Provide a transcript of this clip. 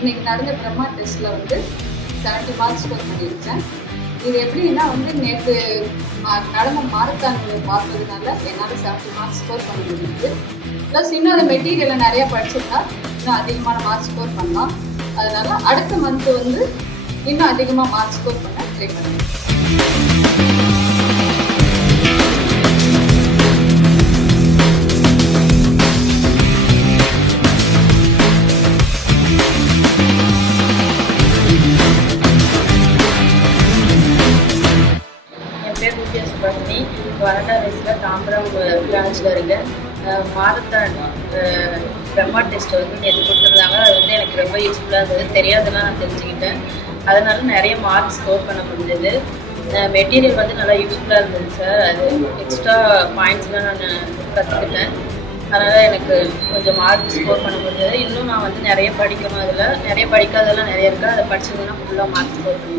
இன்னைக்கு நடந்த பிரம்மா டெஸ்ட்டில் வந்து 70 மார்க்ஸ் ஸ்கோர் பண்ணியிருக்கேன். இது எப்படின்னா வந்து நேற்று நடந்த மாரத்தான் பார்த்ததுனால என்னால் 70 மார்க்ஸ் ஸ்கோர் பண்ண முடியுது. ப்ளஸ் இன்னும் அந்த மெட்டீரியலை நிறையா படிச்சிருந்தா இன்னும் அதிகமான மார்க்ஸ் ஸ்கோர் பண்ணலாம். அதனால் அடுத்த மந்த்து வந்து இன்னும் அதிகமாக மார்க்ஸ் ஸ்கோர் பண்ண ட்ரை பண்ணுவேன். Veranda RACE Tambaram பிரான்ச்சில் இருக்கேன். மாரத்தான் பிரம்மா டெஸ்ட் வந்து நேற்று கொடுத்துருந்தாங்க. அது வந்து எனக்கு ரொம்ப யூஸ்ஃபுல்லாக இருந்தது. தெரியாதெல்லாம் நான் தெரிஞ்சுக்கிட்டேன். அதனால நிறைய மார்க்ஸ் ஸ்கோர் பண்ண முடிஞ்சது. மெட்டீரியல் வந்து நல்லா யூஸ்ஃபுல்லாக இருந்தது சார். அது எக்ஸ்ட்ரா பாயிண்ட்ஸ்லாம் நான் கற்றுக்கிட்டேன். அதனால் எனக்கு கொஞ்சம் மார்க் ஸ்கோர் பண்ண முடிஞ்சது. இன்னும் நான் வந்து நிறைய படிக்கணும். அதில் நிறைய படிக்காதெல்லாம் நிறைய இருக்குது. அதை படிச்சதுன்னா ஃபுல்லாக மார்க் ஸ்கோர் பண்ணி